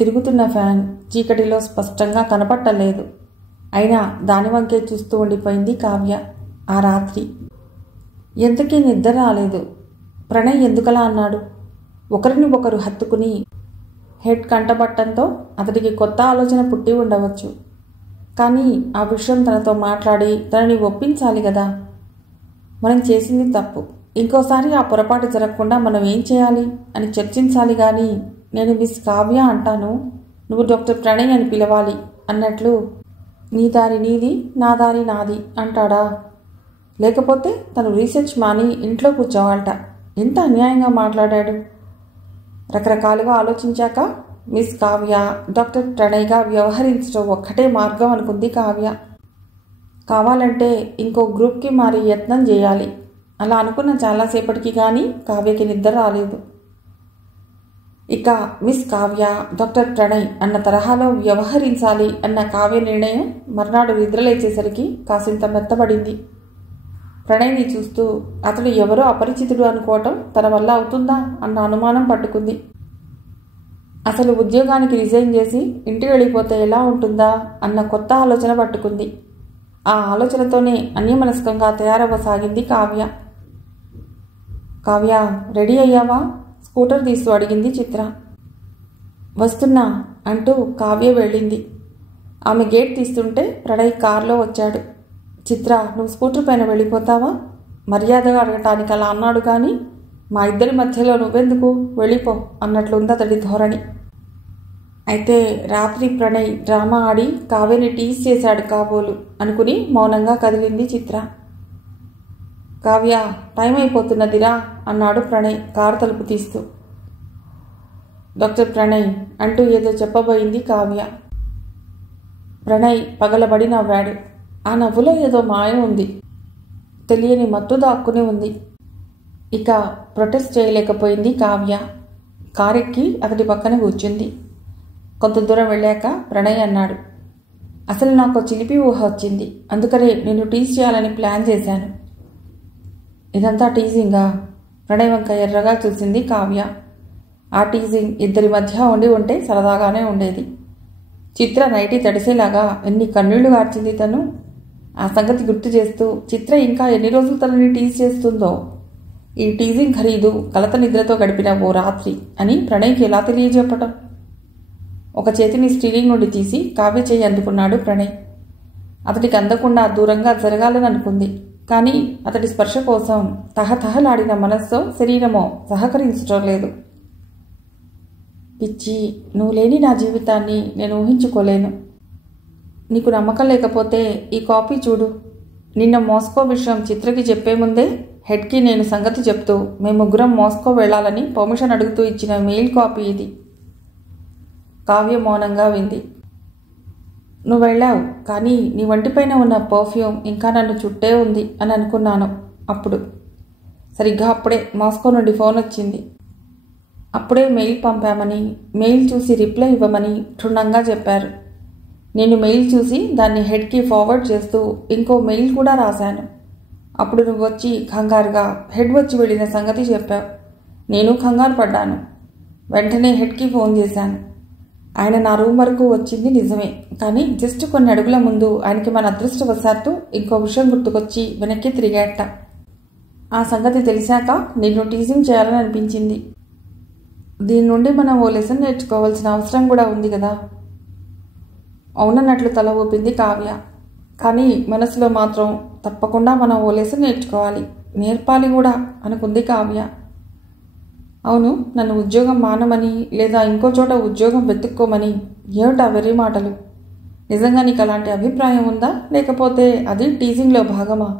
తిరుగుతున్న ఫ్యాన్ చీకటిలో స్పష్టంగా కనపట్టలేదు. అయినా దాని వంకే చూస్తూ ఉండిపోయింది కావ్య. ఆ రాత్రి ఎంతకీ నిద్ర రాలేదు. ప్రణయ్ ఎందుకలా అన్నాడు? ఒకరిని ఒకరు హత్తుకుని హెడ్ కంటపట్టంతో అతడికి కొత్త ఆలోచన పుట్టి ఉండవచ్చు. కానీ ఆ విషయం తనతో మాట్లాడి తనని ఒప్పించాలి కదా. మనం చేసింది తప్పు, ఇంకోసారి ఆ పొరపాటు జరగకుండా మనం ఏం చేయాలి అని చర్చించాలి. కానీ నేను మిస్ కావ్య అంటాను, నువ్వు డాక్టర్ ప్రణయ్ అని పిలవాలి అన్నట్లు నీ దారి నీది, నా దారి నాది అంటాడా? లేకపోతే తను రీసెర్చ్ మాని ఇంట్లో కూర్చోవాలట. ఎంత అన్యాయంగా మాట్లాడాడు. రకరకాలుగా ఆలోచించాక మిస్ కావ్య డాక్టర్ ప్రణయ్గా వ్యవహరించడం ఒక్కటే మార్గం అనుకుంది కావ్య. కావాలంటే ఇంకో గ్రూప్కి మారి యత్నం చేయాలి. అలా అనుకున్న చాలాసేపటికి కానీ కావ్యకి నిద్ర రాలేదు. ఇక మిస్ కావ్య డాక్టర్ ప్రణయ్ అన్న తరహాలో వ్యవహరించాలి అన్న కావ్య నిర్ణయం మర్నాడు నిద్రలేచేసరికి కాసింత మెత్తబడింది. ప్రణయ్ని చూస్తూ అతడు ఎవరో అపరిచితుడు అనుకోవటం తన వల్ల అవుతుందా అన్న అనుమానం పట్టుకుంది. అసలు ఉద్యోగానికి రిజైన్ చేసి ఇంటికి వెళ్ళిపోతే ఎలా ఉంటుందా అన్న కొత్త ఆలోచన పట్టుకుంది. ఆ ఆలోచనతోనే అన్యమనస్కంగా తయారవ్వసాగింది కావ్య. కావ్య, రెడీ అయ్యావా? స్కూటర్ తీస్తూ అడిగింది చిత్ర. వస్తున్నా అంటూ కావ్య వెళ్ళింది. ఆమె గేట్ తీస్తుంటే ప్రణయ్ కారులో వచ్చాడు. చిత్ర, నువ్వు స్కూటర్ పైన వెళ్ళిపోతావా? మర్యాదగా అడగటానికి అలా అన్నాడు. కానీ మా ఇద్దరి మధ్యలో నువ్వెందుకు, వెళ్ళిపో అన్నట్లుంది అతడి ధోరణి. అయితే రాత్రి ప్రణయ్ డ్రామా ఆడి కావ్యని టీజ్ చేశాడు కాబోలు అనుకుని మౌనంగా కదిలింది చిత్ర. కావ్య, టైం అయిపోతున్నదిరా అన్నాడు ప్రణయ్ కారు తలుపు తీస్తూ. డాక్టర్ ప్రణయ్ అంటూ ఏదో చెప్పబోయింది కావ్య. ప్రణయ్ పగలబడి నవ్వాడు. ఆ నవ్వులో ఏదో మాయ ఉంది, తెలియని మత్తు దాక్కుని ఉంది. ఇక ప్రొటెస్ట్ చేయలేకపోయింది కావ్య. కారెక్కి అతడి పక్కన కూర్చుంది. కొంత దూరం వెళ్ళాక ప్రణయ్ అన్నాడు, అసలు నాకు చిలిపి ఊహ వచ్చింది, అందుకనే నేను టీజ్ చేయాలని ప్లాన్ చేశాను. ఇదంతా టీజింగా? ప్రణయ్ వంక ఎర్రగా చూసింది కావ్య. ఆ టీజింగ్ ఇద్దరి మధ్య ఉంటే సరదాగానే ఉండేది. చిత్ర నైటి తడిసేలాగా ఎన్ని కన్నీళ్లు గార్చింది తను. ఆ సంగతి గుర్తు చేస్తూ చిత్ర ఇంకా ఎన్ని రోజులు తనని టీజ్ చేస్తుందో. ఈ టీజింగ్ ఖరీదు కలత నిద్రతో గడిపిన ఓ రాత్రి అని ప్రణయ్కి ఎలా తెలియజెప్పటం? ఒక చేతిని స్టీరింగ్ నుండి తీసి కావ్య చేయి అందుకున్నాడు ప్రణయ్. అతడికి అందకుండా దూరంగా జరగాలని అనుకుంది. కానీ అతడి స్పర్శ కోసం తహతహలాడిన మనస్సో శరీరమో సహకరించటం లేదు. పిచ్చి, నువ్వు లేని నా జీవితాన్ని నేను ఊహించుకోలేను. నీకు నమ్మకం లేకపోతే ఈ కాపీ చూడు. నిన్న మాస్కో విషయం చిత్రకి చెప్పే ముందే హెడ్కి నేను సంగతి చెప్తూ మేముగ్గురం మాస్కో వెళ్లాలని పర్మిషన్ అడుగుతూ ఇచ్చిన మెయిల్ కాపీ ఇది. కావ్య మౌనంగా వింది. నువ్వు వెళ్ళావు, కానీ నీ వంటిపైన ఉన్న పర్ఫ్యూమ్ ఇంకా నన్ను చుట్టే ఉంది అని అనుకున్నాను. అప్పుడు సరిగ్గా అప్పుడే మాస్కో నుండి ఫోన్ వచ్చింది. అప్పుడే మెయిల్ పంపామని, మెయిల్ చూసి రిప్లై ఇవ్వమని క్షుణ్ణంగా చెప్పారు. నేను మెయిల్ చూసి దాన్ని హెడ్కి ఫార్వర్డ్ చేస్తూ ఇంకో మెయిల్ కూడా రాశాను. అప్పుడు నువ్వు వచ్చి కంగారుగా హెడ్ వచ్చి వెళ్ళిన సంగతి చెప్పావు. నేను కంగారు పడ్డాను. వెంటనే హెడ్కి ఫోన్ చేశాను. ఆయన నా రూమ్ వరకు వచ్చింది నిజమే, కానీ జస్ట్ కొన్ని అడుగుల ముందు ఆయనకి మన అదృష్టవశాత్తు ఇంకో విషయం గుర్తుకొచ్చి వెనక్కి తిరిగాట. ఆ సంగతి తెలిసాక నిన్ను టీజింగ్ చేయాలని అనిపించింది. దీని నుండి మనం ఓ లెసన్ నేర్చుకోవాల్సిన అవసరం కూడా ఉంది కదా. అవునన్నట్లు తల ఊపింది కావ్య. కానీ మనసులో మాత్రం తప్పకుండా మనం ఓ లెసన్ నేర్చుకోవాలి, నేర్పాలి కూడా అనుకుంది కావ్య. అవును, నన్ను ఉద్యోగం మానమని లేదా ఇంకో చోట ఉద్యోగం వెతుక్కోమని ఏమిటా వెర్రి మాటలు? నిజంగా నీకు అలాంటి అభిప్రాయం ఉందా, లేకపోతే అది టీజింగ్లో భాగమా?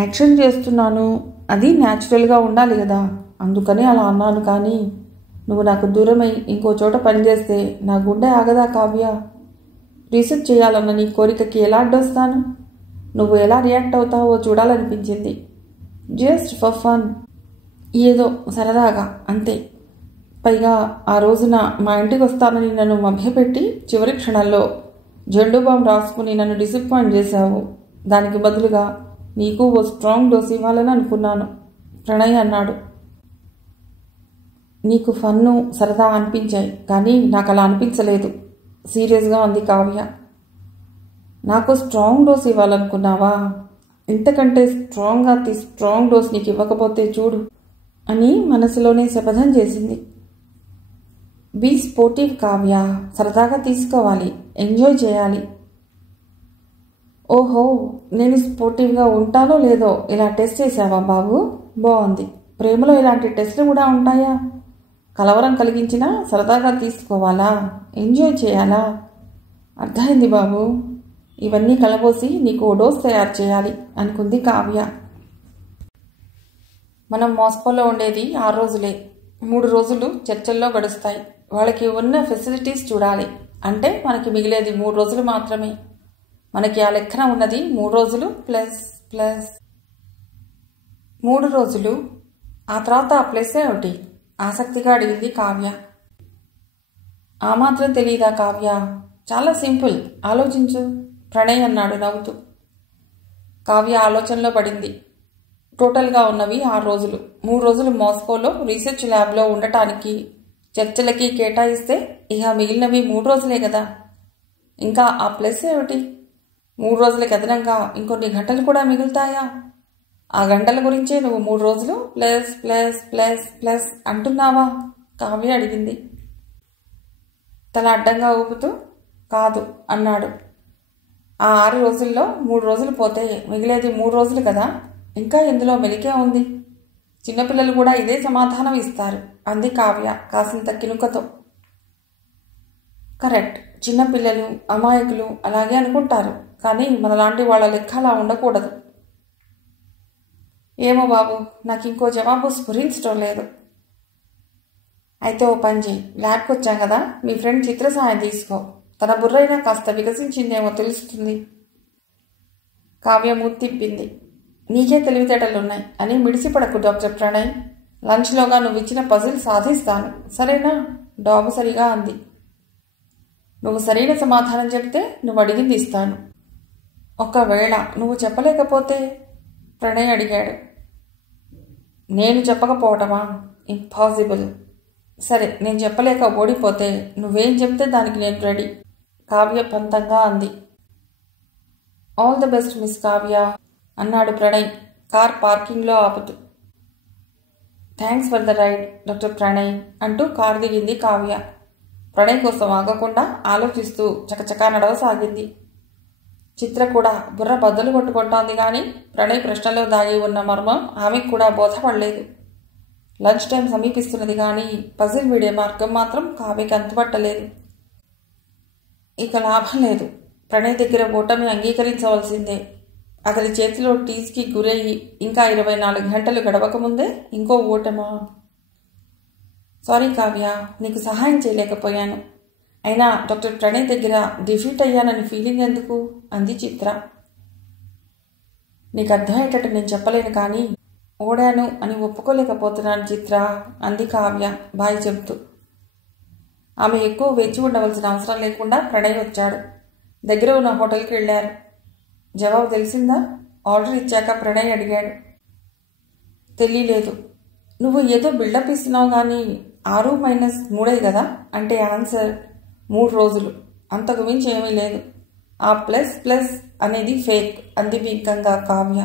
యాక్షన్ చేస్తున్నాను, అది న్యాచురల్గా ఉండాలి కదా, అందుకని అలా అన్నాను. కానీ నువ్వు నాకు దూరమై ఇంకో చోట పనిచేస్తే నా గుండె ఆగదా కావ్య? రీసెర్చ్ చేయాలన్న నీ కోరికకి ఎలా అడ్డొస్తాను? నువ్వు ఎలా రియాక్ట్ అవుతావో చూడాలనిపించింది. జస్ట్ ఫర్ ఫన్, ఏదో సరదాగా అంతే. పైగా ఆ రోజున మా ఇంటికి వస్తానని నన్ను మభ్యపెట్టి చివరి క్షణంలో జెండు బాంబు రాసుకుని నన్ను డిసప్పాయింట్ చేశావు. దానికి బదులుగా నీకు ఓ స్ట్రాంగ్ డోస్ ఇవ్వాలని అనుకున్నాను, ప్రణయ్ అన్నాడు. నీకు ఫన్ను సరదా అనిపించాయి, కానీ నాకు అలా అనిపించలేదు సీరియస్గా అంది కావ్య. నాకు స్ట్రాంగ్ డోస్ ఇవ్వాలనుకున్నావా? ఇంతకంటే స్ట్రాంగ్ డోస్ నీకు ఇవ్వకపోతే చూడు అని మనసులోనే శపథం చేసింది. బీ స్పోర్టివ్ కావ్య, సరదాగా తీసుకోవాలి, ఎంజాయ్ చేయాలి. ఓహో, నేను స్పోర్టివ్గా ఉంటానో లేదో ఇలా టెస్ట్ చేసావా బాబు? బాగుంది. ప్రేమలో ఇలాంటి టెస్టులు కూడా ఉంటాయా? కలవరం కలిగించినా సరదాగా తీసుకోవాలా, ఎంజాయ్ చేయాలా? అర్థమైంది బాబు. ఇవన్నీ కలబోసి నీకు డోస్ తయారు చేయాలి అనుకుంది కావ్య. మనం మాస్కోలో ఉండేది 6 రోజులే. 3 రోజులు చర్చల్లో గడుస్తాయి. వాళ్ళకి ఉన్న ఫెసిలిటీస్ చూడాలి. అంటే మనకి మిగిలేది 3 రోజులు మాత్రమే. మనకి ఆ లెక్కన ఉన్నది 3 రోజులు ప్లస్ 3 రోజులు. ఆ తర్వాత ఆ ప్లస్ ఏమిటి? ఆసక్తిగా అడిగింది కావ్య. ఆ మాత్రం తెలియదా కావ్య? చాలా సింపుల్, ఆలోచించు ప్రణయ్ అన్నాడు నవ్వుతూ. కావ్య ఆలోచనలో పడింది. టోటల్గా ఉన్నవి 6 రోజులు. 3 రోజులు మాస్కోలో రీసెర్చ్ ల్యాబ్లో ఉండటానికి, చర్చలకి కేటాయిస్తే ఇక మిగిలినవి 3 రోజులే కదా. ఇంకా ఆ ప్లస్ ఏమిటి? 3 రోజులకి అదనంగా ఇంకొన్ని గంటలు కూడా మిగులుతాయా? ఆ గంటల గురించే నువ్వు 3 రోజులు ప్లస్ ప్లస్ ప్లస్ ప్లస్ అంటున్నావా? కావ్య అడిగింది. తల అడ్డంగా ఊపుతూ కాదు అన్నాడు. ఆ 6 రోజుల్లో 3 రోజులు పోతే మిగిలేది 3 రోజులు కదా. ఇంకా ఇందులో మెలికే ఉంది. చిన్నపిల్లలు కూడా ఇదే సమాధానం ఇస్తారు అంది కావ్య కాసింత కినుకతో. కరెక్ట్, చిన్నపిల్లలు అమాయకులు అలాగే అనుకుంటారు. కానీ మనలాంటి వాళ్ళ లెక్క అలా ఉండకూడదు. ఏమో బాబు, నాకు ఇంకో జవాబు స్ఫురించడం లేదు. అయితే ఓ పని చేయి, ల్యాబ్కి వచ్చాం కదా, మీ ఫ్రెండ్ చిత్ర సాయం తీసుకో. తన బుర్రైనా కాస్త వికసించిందేమో తెలుస్తుంది. కావ్య మూతి తిప్పింది. నీకే తెలివితేటలున్నాయి అని మిడిసిపడకు డాక్టర్ ప్రణయ్. లంచ్లోగా నువ్వు ఇచ్చిన పజిల్ సాధిస్తాను, సరేనా? డాబు సరిగా అంది. నువ్వు సరైన సమాధానం చెప్తే నువ్వు అడిగింది ఇస్తాను. ఒకవేళ నువ్వు చెప్పలేకపోతే? ప్రణయ్ అడిగాడు. నేను చెప్పకపోవటమా? ఇంపాసిబుల్. సరే, నేను చెప్పలేక ఓడిపోతే నువ్వేం చెప్తే దానికి నేను రెడీ. కావ్య పంతంగా అంది. All the best miss Kavya అన్నాడు ప్రణయ్ కార్ పార్కింగ్లో ఆపుతూ. Thanks for the ride doctor Pranay అంటూ కారు దిగింది కావ్య. ప్రణయ్ కోసం ఆగకుండా ఆలోచిస్తూ చకచకా నడవసాగింది. చిత్ర కూడా బుర్ర బద్దలు కొట్టుకుంటోంది కానీ ప్రణయ్ ప్రశ్నలో దాగి ఉన్న మర్మం ఆమెకు కూడా బోధపడలేదు. లంచ్ టైం సమీపిస్తున్నది కానీ పజిల్ వీడే మార్గం మాత్రం కావ్యకి అంతుపట్టలేదు. ఇక లాభం లేదు. ప్రణయ్ దగ్గర ఓటమి అంగీకరించవలసిందే. అతని చేతిలో టీజ్కి గురయ్యి ఇంకా 24 గంటలు గడవకముందే ఇంకో ఓటమా? సారీ కావ్య, నీకు సహాయం చేయలేకపోయాను. అయినా డాక్టర్ ప్రణయ్ దగ్గర డిఫీట్ అయ్యానని ఫీలింగ్ ఎందుకు అంది చిత్ర. నీకు అర్థమయ్యేటట్టు నేను చెప్పలేను కానీ ఓడాను అని ఒప్పుకోలేకపోతున్నాను చిత్ర అంది కావ్య బాయ్ చెబుతూ. ఆమె ఎక్కువ వేచి ఉండవలసిన అవసరం లేకుండా ప్రణయ్ వచ్చాడు. దగ్గర ఉన్న హోటల్కి వెళ్ళారు. జవాబు తెలిసిందా? ఆర్డర్ ఇచ్చాక ప్రణయ్ అడిగాడు. తెలియలేదు. నువ్వు ఏదో బిల్డప్ ఇస్తున్నావు కానీ 6 - 3 కదా, అంటే ఆన్సర్ 3 రోజులు, అంతకు మించి ఏమీ లేదు. ఆ ప్లస్ ప్లస్ అనేది ఫేక్ అంది బింకంగా కావ్య.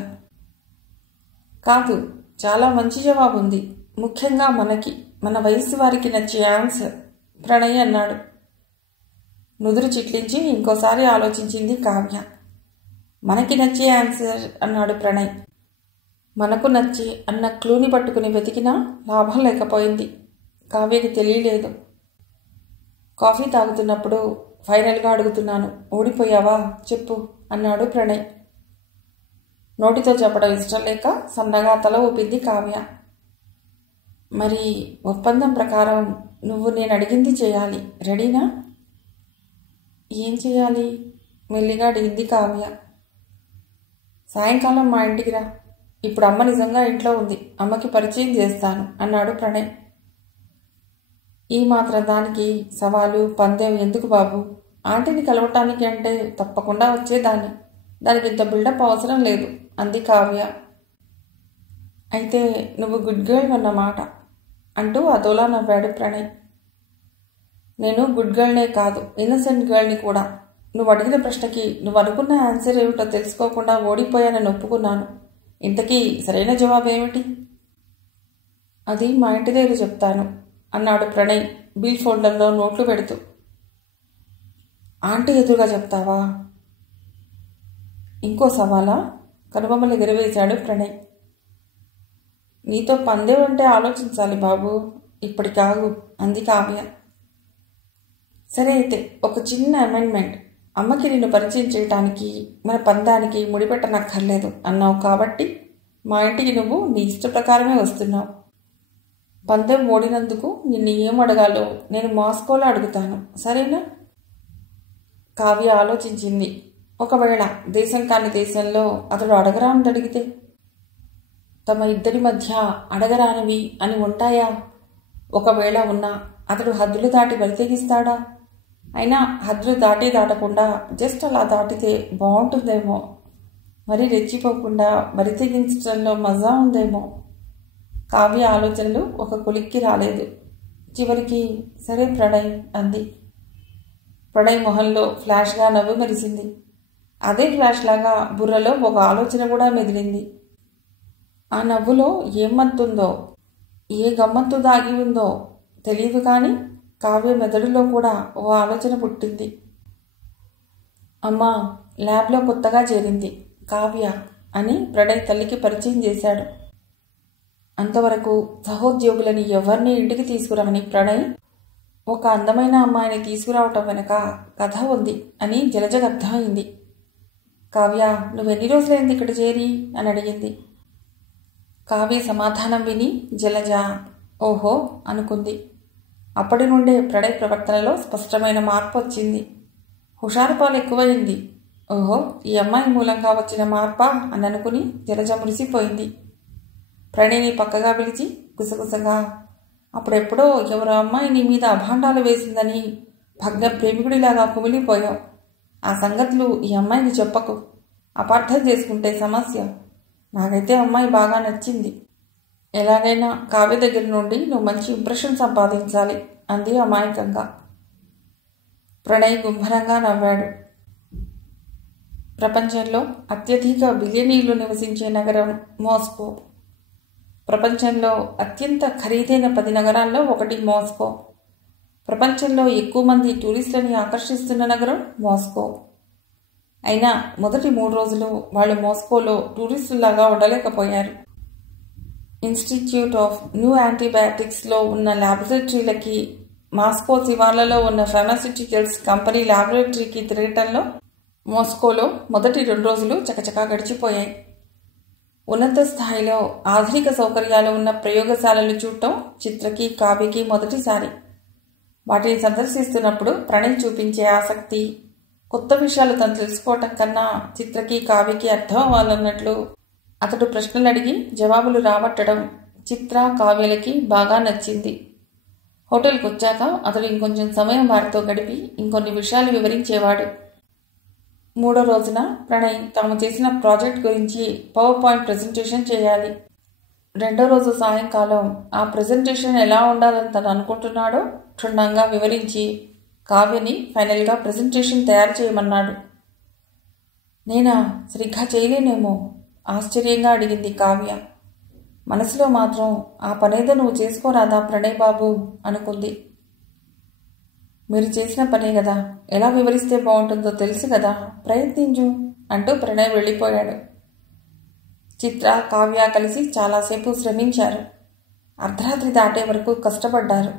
కాదు, చాలా మంచి జవాబు ఉంది, ముఖ్యంగా మనకి, మన వయసు వారికి నచ్చే ఆన్సర్ ప్రణయ్ అన్నాడు. నుదురు చిట్లించి ఇంకోసారి ఆలోచించింది కావ్య. మనకి నచ్చే ఆన్సర్ అన్నాడు ప్రణయ్. మనకు నచ్చి అన్న క్లూని పట్టుకుని వెతికినా లాభం లేకపోయింది. కావ్యకి తెలియలేదు. కాఫీ తాగుతున్నప్పుడు ఫైనల్గా అడుగుతున్నాను, ఓడిపోయావా చెప్పు అన్నాడు ప్రణయ్. నోటితో చెప్పడం ఇష్టం లేక సన్నగా తల ఊపింది కావ్య. మరి ఒప్పందం ప్రకారం నువ్వు నేను అడిగింది చేయాలి, రెడీనా? ఏం చేయాలి? మెల్లిగా అడిగింది కావ్య. సాయంకాలం మా ఇంటికి రా. ఇప్పుడు అమ్మ నిజంగా ఇంట్లో ఉంది, అమ్మకి పరిచయం చేస్తాను అన్నాడు ప్రణయ్. ఈ మాత్రం దానికి సవాలు పందెం ఎందుకు బాబు? ఆంటీని కలవటానికి అంటే తప్పకుండా వచ్చేదాన్ని, దానికి ఇంత బిల్డప్ అవసరం లేదు అంది కావ్య. అయితే నువ్వు గుడ్ గర్ల్ అన్నమాట. అంటూ అదోలా నవ్వాడు ప్రణయ్. నేను గుడ్ గర్ల్నే కాదు, ఇన్నసెంట్ గర్ల్ని కూడా. నువ్వు అడిగిన ప్రశ్నకి నువ్వు అనుకున్న ఆన్సర్ ఏమిటో తెలుసుకోకుండా ఓడిపోయానని ఒప్పుకున్నాను. ఇంతకీ సరైన జవాబు ఏమిటి? అది మా ఇంటి దగ్గర చెప్తాను అన్నాడు ప్రణయ్ బిల్ ఫోల్డర్లో నోట్లు పెడుతూ. ఆంటీ ఎదురుగా చెప్తావా? ఇంకో సవాలా? కనుబొమ్మలు ఎగురవేశాడు ప్రణయ్. నీతో పందెం అంటే ఆలోచించాలి బాబు, ఇప్పటి కాగు అంది కావ్య. సరే అయితే ఒక చిన్న అమెండ్మెంట్. అమ్మకి నిన్ను పరిచయం చేయటానికి మన పందానికి ముడిపెట్టనక్కర్లేదు అన్నావు కాబట్టి మా ఇంటికి నువ్వు నీ ఇష్ట ప్రకారమే వస్తున్నావు. పందెం ఓడినందుకు నిన్ను ఏం అడగాలో నేను మాస్కోలో అడుగుతాను, సరేనా? కావ్య ఆలోచించింది. ఒకవేళ దేశం కాని దేశంలో అతడు అడగరానిది అడిగితే? తమ ఇద్దరి మధ్య అడగరానివి అని ఉంటాయా? ఒకవేళ ఉన్నా అతడు హద్దులు దాటి బరితెగిస్తాడా? అయినా హద్దులు దాటకుండా జస్ట్ అలా దాటితే బాగుంటుందేమో. మరి రెచ్చిపోకుండా బరితెగించడంలో మజా ఉందేమో. కావ్య ఆలోచనలు ఒక కొలిక్కి రాలేదు. చివరికి సరే ప్రణయ్ అంది. ప్రణయ్ మొహంలో ఫ్లాష్గా నవ్వు మెరిసింది. అదే ఫ్లాష్ లాగా బుర్రలో ఒక ఆలోచన కూడా మెదిలింది. ఆ నవ్వులో ఏం మత్తుందో, ఏ గమ్మత్తు దాగి ఉందో తెలియదు కానీ కావ్య మెదడులో కూడా ఓ ఆలోచన పుట్టింది. అమ్మా, ల్యాబ్లో కొత్తగా చేరింది కావ్య అని ప్రణయ్ తల్లికి పరిచయం చేశాడు. అంతవరకు సహోద్యోగులని ఎవరిని ఇంటికి తీసుకురాని ప్రణయ్ ఒక అందమైన అమ్మాయిని తీసుకురావటం వెనక కథ ఉంది అని జలజకు అర్థమైంది. కావ్య, నువ్వెన్ని రోజులైంది ఇక్కడ చేరి అని అడిగింది. కావ్య సమాధానం విని జలజ ఓహో అనుకుంది. అప్పటి నుండే ప్రణయ్ ప్రవర్తనలో స్పష్టమైన మార్పు వచ్చింది. హుషారుపాలు ఎక్కువైంది. ఓహో, ఈ అమ్మాయి మూలంగా వచ్చిన మార్పా అని అనుకుని జలజ మురిసిపోయింది. ప్రణయ్ని పక్కగా పిలిచి గుసగుసగా, అప్పుడెప్పుడో ఎవరో అమ్మాయి నీ మీద అభాండాలు వేసిందని భగ్న ప్రేమికుడిలాగా కుమిలిపోయావు. ఆ సంగతులు ఈ అమ్మాయికి చెప్పకు, అపార్థం చేసుకుంటే సమస్య. నాకైతే అమ్మాయి బాగా నచ్చింది. ఎలాగైనా కావ్య దగ్గర నుండి నువ్వు మంచి ఇంప్రెషన్ సంపాదించాలి అంది అమాయకంగా. ప్రణయ్ గుంభనంగా నవ్వాడు. ప్రపంచంలో అత్యధిక బిలియనీర్లు నివసించే నగరం మాస్కో. ప్రపంచంలో అత్యంత ఖరీదైన 10 నగరాల్లో ఒకటి మాస్కో. ప్రపంచంలో ఎక్కువ మంది టూరిస్టులని ఆకర్షిస్తున్న నగరం మాస్కో. అయినా మొదటి 3 రోజులు వాళ్ళు మాస్కోలో టూరిస్టులాగా ఉండలేకపోయారు. ఇన్స్టిట్యూట్ ఆఫ్ న్యూ యాంటీబయాటిక్స్లో ఉన్న ల్యాబొరేటరీలకి, మాస్కో శివార్లలో ఉన్న ఫార్మాస్యూటికల్స్ కంపెనీ ల్యాబొరేటరీకి తిరగటంలో మాస్కోలో మొదటి 2 రోజులు చకచకా గడిచిపోయాయి. ఉన్నత స్థాయిలో ఆధునిక సౌకర్యాలు ఉన్న ప్రయోగశాలలు చూడటం చిత్రకి, కావ్యకి మొదటిసారి. వాటిని సందర్శిస్తున్నప్పుడు ప్రణయ్ చూపించే ఆసక్తి, కొత్త విషయాలు తను తెలుసుకోవటం కన్నా చిత్రకి, కావ్యకి అర్థం అవ్వాలన్నట్లు అతడు ప్రశ్నలు అడిగి జవాబులు రాబట్టడం చిత్ర, కావ్యలకి బాగా నచ్చింది. హోటల్కి వచ్చాక అతడు ఇంకొంచెం సమయం వారితో గడిపి ఇంకొన్ని విషయాలు వివరించేవాడు. 3వ రోజున ప్రణయ్ తాము చేసిన ప్రాజెక్ట్ గురించి పవర్ పాయింట్ ప్రెజెంటేషన్ చేయాలి. 2వ రోజు సాయంకాలం ఆ ప్రెజెంటేషన్ ఎలా ఉండాలని తను అనుకుంటున్నాడో క్షుణ్ణంగా వివరించి కావ్యని ఫైనల్గా ప్రెజెంటేషన్ తయారు చేయమన్నాడు. నేనా సరిగ్గా చేయలేనేమో ఆశ్చర్యంగా అడిగింది కావ్య. మనసులో మాత్రం ఆ పనేదో నువ్వు చేసుకోరాదా ప్రణయ్ బాబు అనుకుంది. మీరు చేసిన పనే కదా, ఎలా వివరిస్తే బాగుంటుందో తెలుసు కదా, ప్రయత్నించు అంటూ ప్రణయ్ వెళ్ళిపోయాడు. చిత్ర, కావ్య కలిసి చాలాసేపు శ్రమించారు. అర్ధరాత్రి దాటే వరకు కష్టపడ్డారు.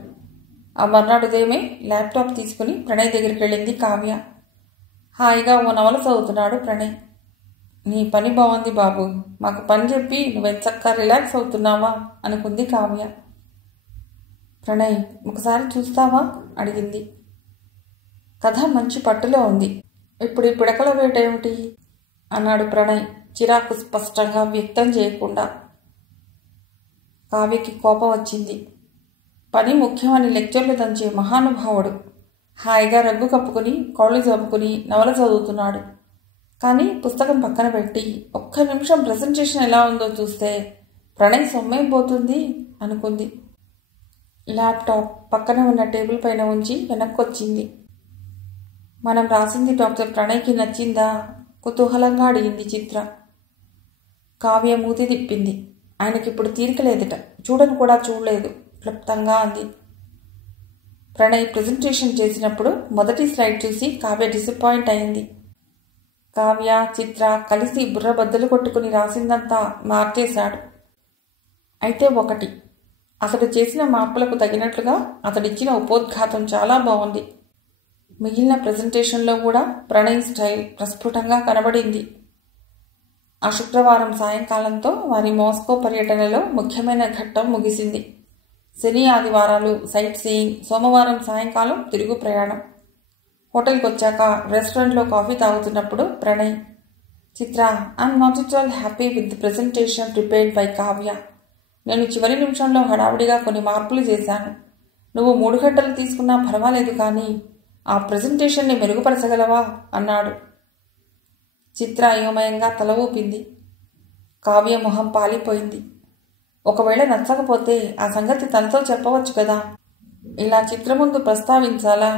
ఆ మర్నాడు ఉదయమే ల్యాప్టాప్ తీసుకుని ప్రణయ్ దగ్గరికి వెళ్ళింది కావ్య. హాయిగా ఓ నవల చదువుతున్నాడు ప్రణయ్. నీ పని బాగుంది బాబు, మాకు పని చెప్పి నువ్వెంచక్కా రిలాక్స్ అవుతున్నావా అనుకుంది కావ్య. ప్రణయ్, ఒకసారి చూస్తావా అడిగింది. కథ మంచి పట్టులో ఉంది. ఇప్పుడు ఈ పిడకల వేట ఏమిటి అన్నాడు ప్రణయ్ చిరాకు స్పష్టంగా వ్యక్తం చేయకుండా. కావ్యకి కోపం వచ్చింది. పని ముఖ్యమని లెక్చర్లు దంచే మహానుభావుడు హాయిగా రగ్గు కప్పుకుని కాళ్ళు జరుపుకుని నవల చదువుతున్నాడు. కానీ పుస్తకం పక్కన పెట్టి ఒక్క నిమిషం ప్రెజెంటేషన్ ఎలా ఉందో చూస్తే ప్రణయ్ సొమ్మేం పోతుంది అనుకుంది. ల్యాప్టాప్ పక్కన ఉన్న టేబుల్ పైన ఉంచి వెనక్కొచ్చింది. మనం రాసింది డాక్టర్ ప్రణయ్కి నచ్చిందా? కుతూహలంగా అడిగింది చిత్ర. కావ్య మూతి తిప్పింది. ఆయనకిప్పుడు తీరిక లేదట, చూడను కూడా చూడలేదు క్లుప్తంగా అంది. ప్రణయ్ ప్రజెంటేషన్ చేసినప్పుడు మొదటి స్లైడ్ చూసి కావ్య డిసప్పాయింట్ అయింది. కావ్య, చిత్ర కలిసి బుర్ర బద్దలు కొట్టుకుని రాసిందంతా మార్చేశాడు. అయితే ఒకటి, అతడు చేసిన మార్పులకు తగినట్లుగా అతడిచ్చిన ఉపోద్ఘాతం చాలా బాగుంది. మిగిలిన ప్రజెంటేషన్లో కూడా ప్రణయ్ స్టైల్ ప్రస్ఫుటంగా కనబడింది. ఆ శుక్రవారం సాయంకాలంతో వారి మాస్కో పర్యటనలో ముఖ్యమైన ఘట్టం ముగిసింది. శని ఆదివారాలు సైట్ సీయింగ్, సోమవారం సాయంకాలం తిరుగు ప్రయాణం. హోటల్కి వచ్చాక రెస్టారెంట్లో కాఫీ తాగుతున్నప్పుడు Pranay, Chitra, I'm not at all happy with the presentation prepared by Kavya. నేను చివరి నిమిషంలో హడావిడిగా కొన్ని మార్పులు చేశాను. నువ్వు 3 గంటలు తీసుకున్నా పర్వాలేదు, కానీ ఆ ప్రెజెంటేషన్ని మెరుగుపరచగలవా అన్నాడు. చిత్ర అయోమయంగా తల ఊపింది. కావ్య మొహం పాలిపోయింది. ఒకవేళ నచ్చకపోతే ఆ సంగతి తనతో చెప్పవచ్చు కదా, ఇలా చిత్ర ముందు ప్రస్తావించాలా?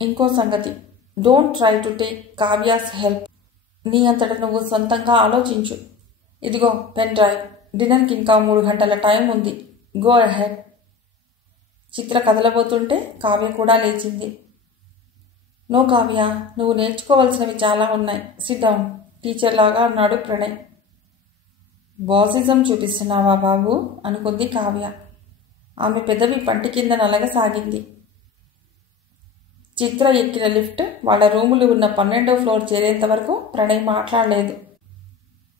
ఇంకో సంగతి, don't try to take Kavya's help. నీ అంతట నువ్వు సొంతంగా ఆలోచించు. ఇదిగో పెన్ డ్రైవ్, డిన్నర్కి ఇంకా 3 గంటల టైం ఉంది. Go ahead. చిత్ర కదలబోతుంటే కావ్య కూడా లేచింది. నో కావ్య, నువ్వు నేర్చుకోవాల్సినవి చాలా ఉన్నాయి. సిట్ డౌన్, టీచర్ లాగా అన్నాడు ప్రణయ్. బాసిజం చూపిస్తున్నావా బాబు అనుకుంది కావ్య. ఆమె పెదవి పంటి కింద నలగసాగింది. చిత్ర ఎక్కిన లిఫ్ట్ వాళ్ళ రూములు ఉన్న 12వ ఫ్లోర్ చేరేంత వరకు ప్రణయ్ మాట్లాడలేదు.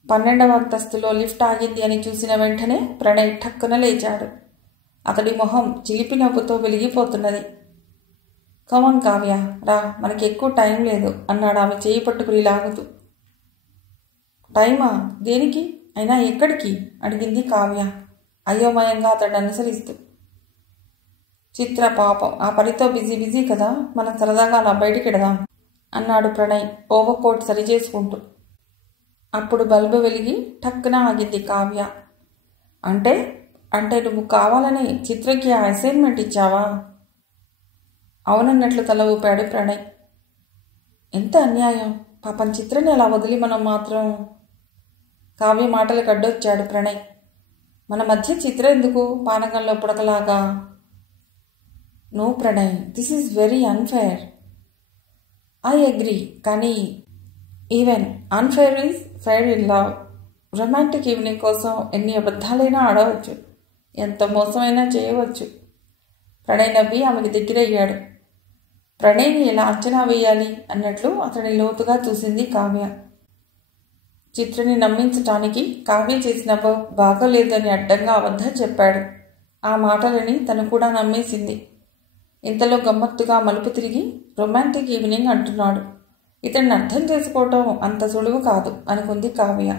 12వ అంతస్తులో లిఫ్ట్ ఆగింది అని చూసిన వెంటనే ప్రణయ్ ఠక్కున లేచాడు. అతడి మొహం చిలిపి నవ్వుతో వెలిగిపోతున్నది. కమాన్ కావ్య, రా, మనకి ఎక్కువ టైం లేదు అన్నాడు ఆమె చేయి పట్టుకుని లాగుతూ. టైమా? దేనికి? అయినా ఎక్కడికి అడిగింది కావ్య అయోమయంగా అతడిని అనుసరిస్తూ. చిత్ర పాపం ఆ పనితో బిజీ కదా, మనం సరదాగా అలా బయటికి ఎడదాం అన్నాడు ప్రణయ్ ఓవర్ కోట్ సరిచేసుకుంటూ. అప్పుడు బల్బు వెలిగి ఠక్కున ఆగింది కావ్య. అంటే అంటే నువ్వు కావాలని చిత్రకి ఆ అసైన్మెంట్ ఇచ్చావా? అవునన్నట్లు తల ఊపాడు ప్రణయ్. ఎంత అన్యాయం, పాపం చిత్రని అలా వదిలి మనం మాత్రం. కావ్య మాటలకు అడ్డొచ్చాడు ప్రణయ్. మన మధ్య చిత్ర ఎందుకు పానకంలో పుడకలాగా? No Pranay, this is very unfair. I agree, కానీ even unfair is fair in love. Romantic evening కోసం ఎన్ని అబద్ధాలైనా ఆడవచ్చు, ఎంత మోసమైనా చేయవచ్చు. ప్రణయ్ నవ్వి ఆమెకి దగ్గరయ్యాడు. ప్రణయ్ని ఎలా అంచనా వేయాలి అన్నట్లు అతని లోతుగా చూసింది కావ్య. చిత్రని నమ్మించటానికి కావ్య చేసిన బాగోలేదని అడ్డంగా అబద్ధం చెప్పాడు. ఆ మాటలని తను కూడా నమ్మేసింది. ఇంతలో గమ్మత్తుగా మలుపు తిరిగి రొమాంటిక్ ఈవినింగ్ అంటున్నాడు. ఇతన్ని అర్థం చేసుకోవటం అంత సులువు కాదు అనుకుంది కావ్య.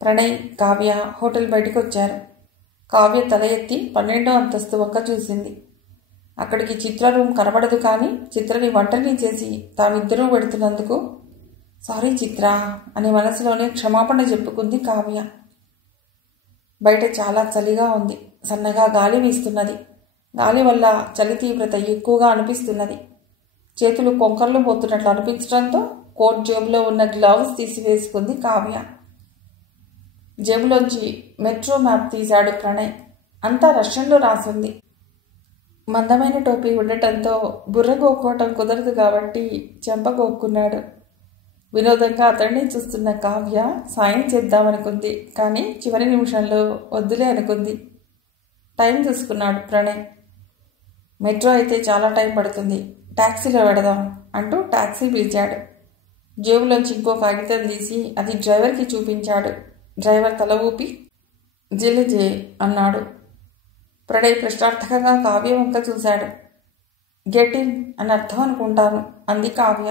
ప్రణయ్, కావ్య హోటల్ బయటకు వచ్చారు. కావ్య తల ఎత్తి 12వ అంతస్తు వంక చూసింది. అక్కడికి చిత్ర రూమ్ కనబడదు, కానీ చిత్రని ఒంటరిని చేసి తామిద్దరూ పెడుతున్నందుకు సారీ చిత్ర అని మనసులోనే క్షమాపణ చెప్పుకుంది కావ్య. బయట చాలా చలిగా ఉంది. సన్నగా గాలి వీస్తున్నది. గాలి వల్ల చలి తీవ్రత ఎక్కువగా అనిపిస్తున్నది. చేతులు కొంకర్లు పోతున్నట్లు అనిపించడంతో కోట్ జేబులో ఉన్న గ్లౌస్ తీసివేసుకుంది కావ్య. జేబులోంచి మెట్రో మ్యాప్ తీశాడు ప్రణయ్. అంతా రష్యన్లో రాసింది. మందమైన టోపీ ఉండటంతో బుర్ర గోక్కోవటం కుదరదు కాబట్టి చెంప గోక్కున్నాడు. వినోదంగా అతడిని చూస్తున్న కావ్య సాయం చేద్దామనుకుంది, కానీ చివరి నిమిషంలో వద్దులే అనుకుంది. టైం చూసుకున్నాడు ప్రణయ్. మెట్రో అయితే చాలా టైం పడుతుంది, ట్యాక్సీలో పెడదాం అంటూ ట్యాక్సీ పిలిచాడు. జేబులోంచి ఇంకో కాగితం తీసి అది డ్రైవర్కి చూపించాడు. డ్రైవర్ తల ఊపి జిలిజే అన్నాడు. ప్రణయ్ ప్రశ్నార్థకంగా కావ్య వంక చూశాడు. గెట్ ఇన్ అని అర్థం అనుకుంటాను అంది కావ్య.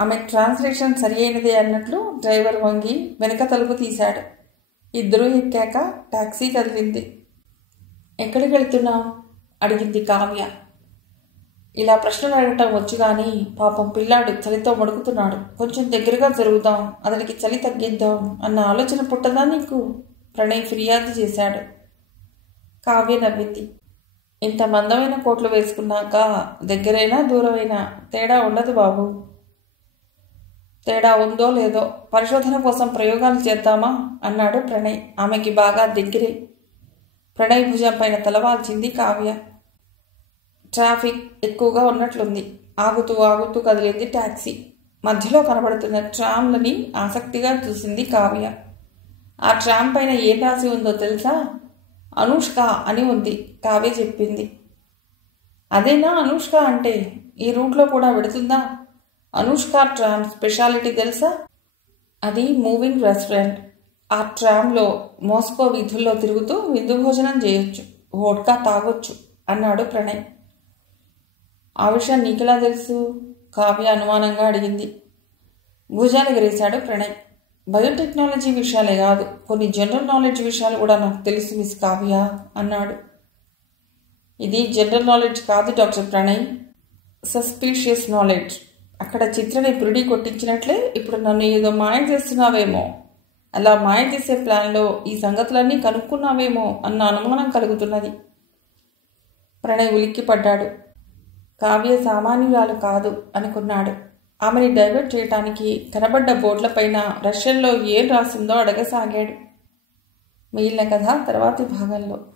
ఆమె ట్రాన్స్లేషన్ సరి అయినదే అన్నట్లు డ్రైవర్ వంగి వెనక తలుపు తీశాడు. ఇద్దరూ ఎక్కాక టాక్సీ కదిలింది. ఎక్కడికి వెళ్తున్నావు అడిగింది కావ్య. ఇలా ప్రశ్నలు అడగటం వచ్చు, కానీ పాపం పిల్లాడు చలితో మడుకుతున్నాడు, కొంచెం దగ్గరగా జరుగుదాం, అతనికి చలి తగ్గిద్దాం అన్న ఆలోచన పుట్టదా నీకు? ప్రణయ్ ఫిర్యాదు చేశాడు. కావ్య నవ్వింది. ఇంత మందమైన కోట్లు వేసుకున్నాక దగ్గరైనా దూరమైనా తేడా ఉండదు బాబు. తేడా ఉందో లేదో పరిశోధన కోసం ప్రయోగాలు చేద్దామా అన్నాడు ప్రణయ్. ఆమెకి బాగా దగ్గరే. ప్రణయ్ భుజం పైన తలవాల్చింది కావ్య. ట్రాఫిక్ ఎక్కువగా ఉన్నట్లుంది. ఆగుతూ ఆగుతూ కదిలింది టాక్సీ. మధ్యలో కనబడుతున్న ట్రామ్లని ఆసక్తిగా చూసింది కావ్య. ఆ ట్రామ్ పైన ఏం రాసి ఉందో తెలుసా? అనుష్క అని ఉంది. కావ్య చెప్పింది. అదేనా అనుష్క అంటే? ఈ రూట్లో కూడా పెడుతుందా? అనుష్క ట్రామ్ స్పెషాలిటీ తెలుసా? అది మూవింగ్ రెస్టారెంట్. ఆ ట్రామ్లో మోస్కో వీధుల్లో తిరుగుతూ విందు భోజనం చేయొచ్చు, వోడ్కా తాగొచ్చు అన్నాడు ప్రణయ్. ఆ విషయం నీకెలా తెలుసు? కావ్య అనుమానంగా అడిగింది. భుజాలు ఎగరేశాడు ప్రణయ్. బయోటెక్నాలజీ విషయాలే కాదు, కొన్ని జనరల్ నాలెడ్జ్ విషయాలు కూడా నాకు తెలుసు మిస్ కావ్య అన్నాడు. ఇది జనరల్ నాలెడ్జ్ కాదు డాక్టర్ ప్రణయ్, సస్పీషియస్ నాలెడ్జ్. అక్కడ చిత్రని పురిడి కొట్టించినట్లే ఇప్పుడు నన్ను ఏదో మాయ చేస్తున్నావేమో, అలా మాయ చేసే ప్లాన్లో ఈ సంగతులన్నీ కనుక్కున్నావేమో అన్న అనుమానం కలుగుతున్నది. ప్రణయ్ ఉలిక్కిపడ్డాడు. కావ్య సామాన్యురాలు కాదు అనుకున్నాడు. ఆమెని డైవర్ట్ చేయటానికి కనబడ్డ బోర్డులపైన రష్యన్లో ఏం రాసిందో అడగసాగాడు. మిగిలిన కథ తర్వాతి భాగంలో.